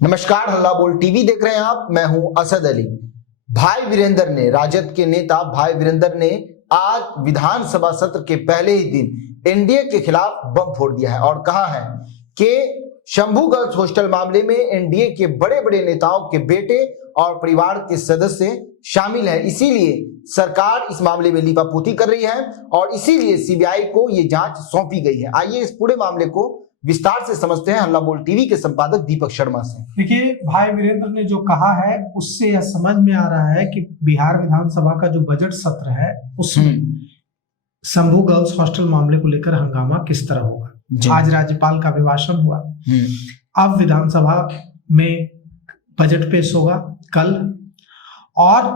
नमस्कार, हल्ला बोल टीवी देख रहे हैं आप। मैं हूं असद अली। भाई वीरेंद्र ने, राजद के नेता भाई वीरेंद्र ने आज विधानसभा सत्र के पहले ही दिन एनडीए के खिलाफ बम फोड़ दिया है और कहा है कि शंभू गर्ल्स हॉस्टल मामले में एनडीए के बड़े बड़े नेताओं के बेटे और परिवार के सदस्य शामिल हैं। इसीलिए सरकार इस मामले में लीपापोती कर रही है और इसीलिए सीबीआई को ये जांच सौंपी गई है। आइए इस पूरे मामले को विस्तार से समझते हैं हल्ला बोल टीवी के संपादक दीपक शर्मा से। देखिए, भाई वीरेंद्र ने जो कहा है उससे यह समझ में आ रहा है कि बिहार विधानसभा का जो बजट सत्र है उसमें शंभू गर्ल्स हॉस्टल मामले को लेकर हंगामा किस तरह होगा। आज राज्यपाल का अभिभाषण हुआ, अब विधानसभा में बजट पेश होगा कल, और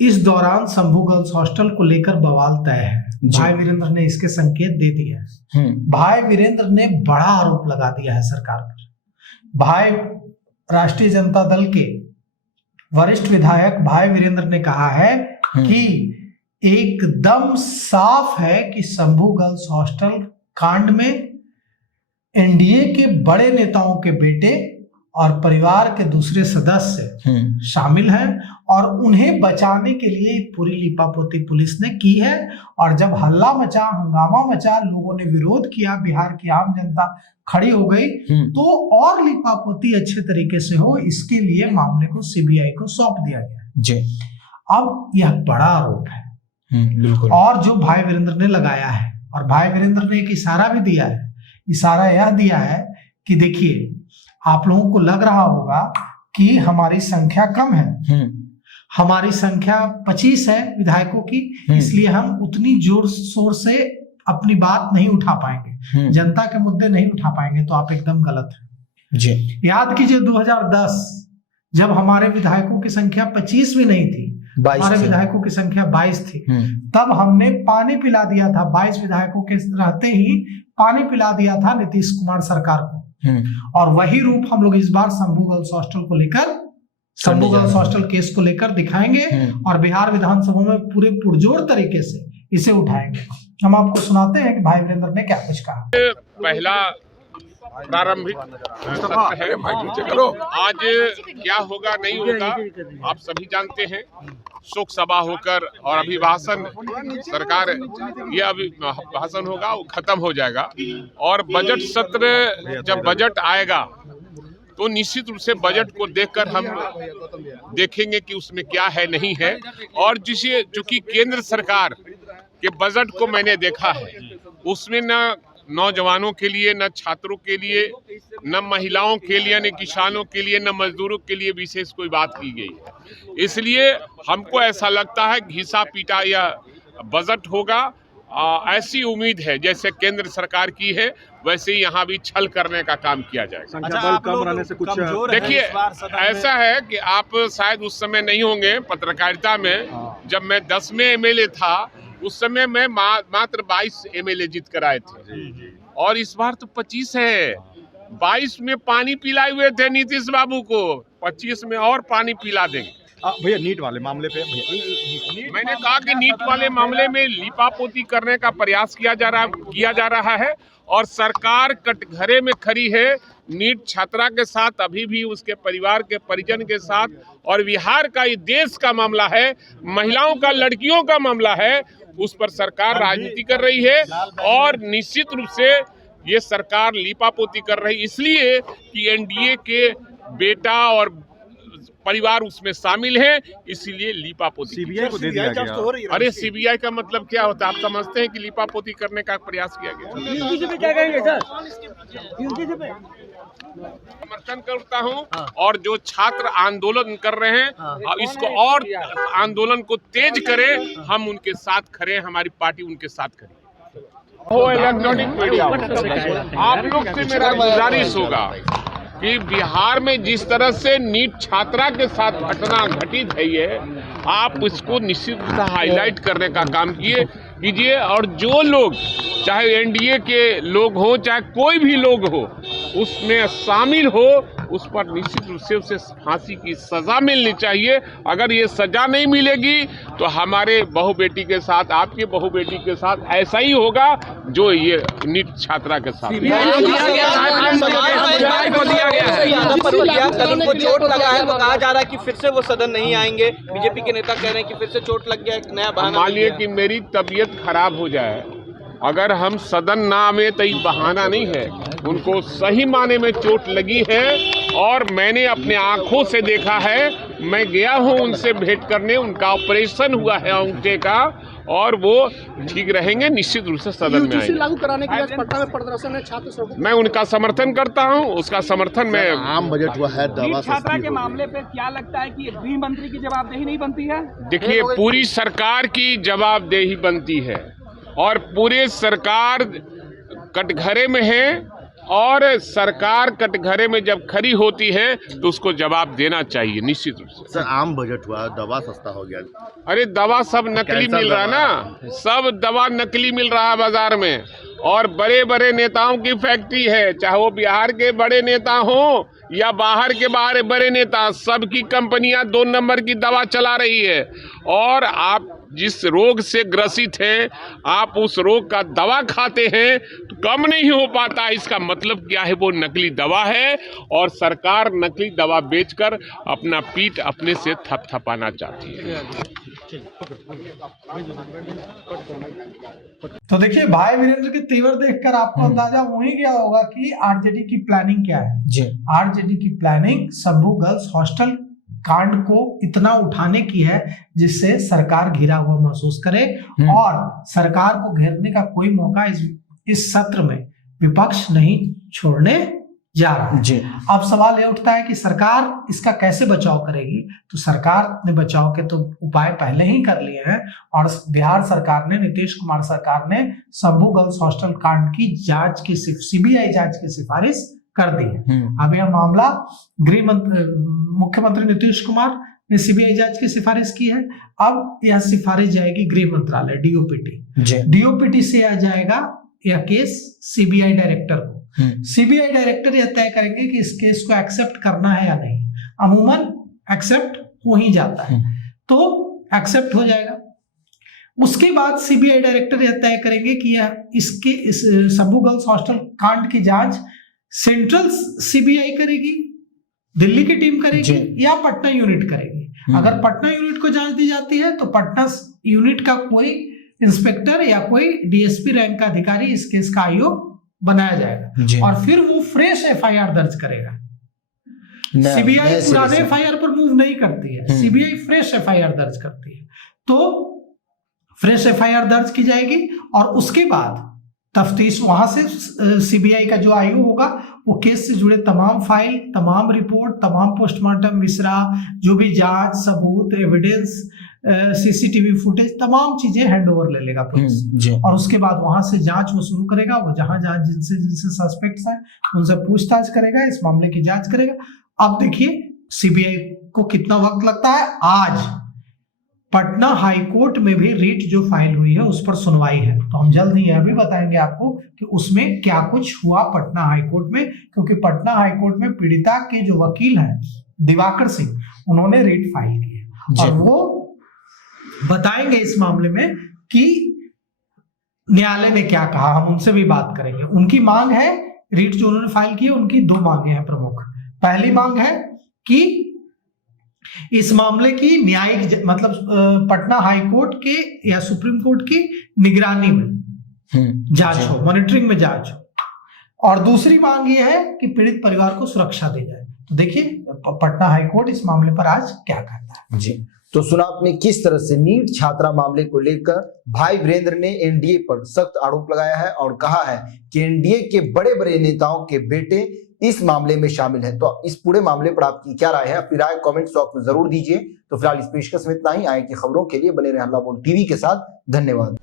इस दौरान शंभू गर्ल्स हॉस्टल को लेकर बवाल तय है। भाई वीरेंद्र ने इसके संकेत दे दिए हैं। भाई वीरेंद्र ने बड़ा आरोप लगा दिया है सरकार पर। भाई राष्ट्रीय जनता दल के वरिष्ठ विधायक भाई वीरेंद्र ने कहा है कि एकदम साफ है कि शंभू गर्ल्स हॉस्टल कांड में एनडीए के बड़े नेताओं के बेटे और परिवार के दूसरे सदस्य शामिल हैं और उन्हें बचाने के लिए पूरी लीपापोती पुलिस ने की है। और जब हल्ला मचा, हंगामा मचा, लोगों ने विरोध किया, बिहार की आम जनता खड़ी हो गई, तो और लीपापोती अच्छे तरीके से हो, इसके लिए मामले को सीबीआई को सौंप दिया गया जी। अब यह बड़ा आरोप है बिल्कुल, और जो भाई वीरेंद्र ने लगाया है, और भाई वीरेंद्र ने एक इशारा भी दिया है। इशारा यह दिया है कि देखिए, आप लोगों को लग रहा होगा कि हमारी संख्या कम है, हमारी संख्या 25 है विधायकों की, इसलिए हम उतनी जोर शोर से अपनी बात नहीं उठा पाएंगे, जनता के मुद्दे नहीं उठा पाएंगे। तो आप एकदम गलत हैं जी। याद कीजिए 2010 जब हमारे विधायकों की संख्या 25 भी नहीं थी, हमारे विधायकों की संख्या 22 थी, तब हमने पानी पिला दिया था, 22 विधायकों के रहते ही पानी पिला दिया था नीतीश कुमार सरकार को। और वही रूप हम लोग इस बार शंभू गर्ल्स हॉस्टल को लेकर, शंभू गर्ल्स हॉस्टल केस को लेकर दिखाएंगे और बिहार विधानसभा में पूरे पुरजोर तरीके से इसे उठाएंगे। हम आपको सुनाते हैं कि भाई वीरेंद्र ने क्या कुछ कहा। पहला प्रारंभिक सत्र है। आज क्या होगा नहीं होगा आप सभी जानते हैं। शोक सभा होकर और अभिभाषण, सरकार ये अभिभाषण होगा वो खत्म हो जाएगा, और बजट सत्र जब बजट आएगा तो निश्चित रूप से बजट को देखकर हम देखेंगे कि उसमें क्या है नहीं है। और जिसे चूंकि केंद्र सरकार के बजट को मैंने देखा है, उसमें न नौजवानों के लिए, न छात्रों के लिए, न महिलाओं के लिए, न किसानों के लिए, न मजदूरों के लिए विशेष कोई बात की गई है। इसलिए हमको ऐसा लगता है घिसा पीटा या बजट होगा। ऐसी उम्मीद है जैसे केंद्र सरकार की है, वैसे ही यहाँ भी छल करने का काम किया जाएगा। देखिए, ऐसा है कि आप शायद उस समय नहीं होंगे पत्रकारिता में, जब मैं 10वें एमएलए था, उस समय में मात्र 22 एमएलए जीत कर आए थे, और इस बार तो 25 है। 22 में पानी पिलाए हुए थे नीतीश बाबू को, 25 में और पानी पिला देंगे। भैया नीट वाले मामले पे मैंने कहा कि नीट वाले मामले में लीपापोती करने का प्रयास किया जा रहा है, और सरकार कटघरे में खड़ी है नीट छात्रा के साथ, अभी भी उसके परिवार के परिजन के साथ। और बिहार का, ये देश का मामला है, महिलाओं का, लड़कियों का मामला है, उस पर सरकार राजनीति कर रही है। और निश्चित रूप से ये सरकार लीपापोती कर रही इसलिए कि एनडीए के बेटा और परिवार उसमें शामिल है, इसीलिए लीपापोती। सीबीआई को दे दिया गया। अरे सीबीआई का मतलब क्या होता है? आप समझते हैं कि लीपापोती करने का प्रयास किया गया? समर्थन करता हूं, और जो छात्र आंदोलन कर रहे हैं इसको और आंदोलन को तेज करें, हम उनके साथ खड़े, हमारी पार्टी उनके साथ खड़ी। वो इलेक्ट्रॉनिक मीडिया, आप लोग से मेरा गुजारिश होगा कि बिहार में जिस तरह से नीट छात्रा के साथ घटना घटित है, ये आप इसको निश्चित रूप से हाईलाइट करने का काम कीजिए। और जो लोग, चाहे एनडीए के लोग हो, चाहे कोई भी लोग हो, उसमें शामिल हो, उस पर निश्चित रूप से उसे फांसी की सजा मिलनी चाहिए। अगर ये सजा नहीं मिलेगी तो हमारे बहू बेटी के साथ, आपके बहू बेटी के साथ ऐसा ही होगा जो ये नीट छात्रा के साथ कल उनको चोट लगा है तो कहा जा रहा है कि फिर से वो सदन नहीं आएंगे। बीजेपी के नेता कह रहे हैं कि फिर से चोट लग गया, एक नया बहाना। मान लिया कि मेरी तबीयत खराब हो जाए, अगर हम सदन ना आवे तो ये बहाना नहीं है। उनको सही माने में चोट लगी है और मैंने अपने आंखों से देखा है। मैं गया हूं उनसे भेंट करने, उनका ऑपरेशन हुआ है अंगूठे का और वो ठीक रहेंगे, निश्चित रूप से सदन में आएंगे। लागू कराने के लिए पटना में प्रदर्शन है छात्र, मैं उनका समर्थन करता हूं, उसका समर्थन मैं। आम बजट हुआ है, दवा छात्रा के मामले पे क्या लगता है कि गृह मंत्री की जवाबदेही नहीं बनती है? देखिए, पूरी सरकार की जवाबदेही बनती है और पूरे सरकार कटघरे में है और सरकार कटघरे में जब खड़ी होती है तो उसको जवाब देना चाहिए निश्चित रूप से। सर, आम बजट हुआ, दवा सस्ता हो गया। अरे दवा सब नकली मिल रहा है ना, सब दवा नकली मिल रहा है बाजार में। और बड़े बड़े नेताओं की फैक्ट्री है, चाहे वो बिहार के बड़े नेता हो या बाहर के बड़े नेता, सबकी कंपनियां 2 नंबर की दवा चला रही है। और आप जिस रोग से ग्रसित हैं, आप उस रोग का दवा खाते हैं तो कम नहीं हो पाता। इसका मतलब क्या है? वो नकली दवा है और सरकार नकली दवा बेचकर अपना पीठ अपने से थपथपाना चाहती है। तो देखिए, भाई वीरेंद्र के तेवर देखकर आपको अंदाजा वही गया होगा कि आरजेडी की प्लानिंग क्या है। जी, आरजेडी की प्लानिंग शंभू गर्ल्स हॉस्टल कांड को इतना उठाने की है जिससे सरकार घिरा हुआ महसूस करे और सरकार को घेरने का कोई मौका इस सत्र में विपक्ष नहीं छोड़ने जा रहा है। अब सवाल ये उठता है कि सरकार इसका कैसे बचाव करेगी। तो सरकार ने बचाव के तो उपाय पहले ही कर लिए हैं और बिहार सरकार ने, नीतीश कुमार सरकार ने शंभू गर्ल्स हॉस्टल कांड की जांच की, सीबीआई जांच की सिफारिश कर दी है। अब यह मामला मुख्यमंत्री नीतीश कुमार ने सीबीआई जांच की सिफारिश की है। अब यह सिफारिश जाएगी गृह मंत्रालय, डीओपीटी से आ जाएगा यह केस सीबीआई डायरेक्टर को। सीबीआई डायरेक्टर यह तय करेंगे कि इस केस को एक्सेप्ट करना है या नहीं। अमूमन एक्सेप्ट हो ही जाता है, तो एक्सेप्ट हो जाएगा। उसके बाद सीबीआई डायरेक्टर यह तय करेंगे कि यह इस शंभू गर्ल्स हॉस्टल कांड की जांच सेंट्रल सीबीआई करेगी, दिल्ली की टीम करेगी या पटना यूनिट करेगी। अगर पटना यूनिट को जांच दी जाती है तो पटना यूनिट का कोई इंस्पेक्टर या कोई डीएसपी रैंक का अधिकारी इस केस का आईओ बनाया जाएगा और फिर वो फ्रेश एफआईआर दर्ज करेगा। सीबीआई पुराने एफआईआर पर मूव नहीं करती है, सीबीआई फ्रेश एफआईआर दर्ज करती है। तो फ्रेश एफआईआर दर्ज की जाएगी और उसके बाद तफ्तीश, वहां से सीबीआई का जो आईओ होगा वो केस से जुड़े तमाम फाइल, तमाम रिपोर्ट, तमाम पोस्टमार्टम मिश्रा, जो भी जांच सबूत, एविडेंस, सीसीटीवी फुटेज, तमाम चीजें हैंडओवर ले लेगा पुलिस और उसके बाद वहां से जांच वो शुरू करेगा। वो जहां जिनसे सस्पेक्ट्स हैं उनसे पूछताछ करेगा, इस मामले की जांच करेगा। अब देखिए सीबीआई को कितना वक्त लगता है। आज पटना हाई कोर्ट में भी रीट जो फाइल हुई है उस पर सुनवाई है, तो हम जल्द ही यह भी बताएंगे आपको कि उसमें क्या कुछ हुआ पटना हाई कोर्ट में, क्योंकि पटना हाई कोर्ट में पीड़िता के जो वकील हैं दिवाकर सिंह, उन्होंने रीट फाइल की है और वो बताएंगे इस मामले में कि न्यायालय ने क्या कहा। हम उनसे भी बात करेंगे। उनकी मांग है, रीट जो उन्होंने फाइल की है उनकी 2 मांगे हैं प्रमुख। पहली मांग है कि इस मामले की न्यायिक, मतलब पटना हाई कोर्ट के या सुप्रीम कोर्ट की निगरानी में जांच हो, मॉनिटरिंग में जांच हो। और दूसरी मांग यह है कि पीड़ित परिवार को सुरक्षा दी जाए। तो देखिए पटना हाई कोर्ट इस मामले पर आज क्या कहता है। जी, तो सुना आपने किस तरह से नीट छात्रा मामले को लेकर भाई वीरेंद्र ने एनडीए पर सख्त आरोप लगाया है और कहा है कि एनडीए के बड़े बड़े नेताओं के बेटे इस मामले में शामिल है। तो इस पूरे मामले पर आपकी क्या राय है? अपनी राय कमेंट बॉक्स में जरूर दीजिए। तो फिलहाल इस पेशकश में इतना ही। आए की खबरों के लिए बने रहे हल्ला बोल टीवी के साथ। धन्यवाद।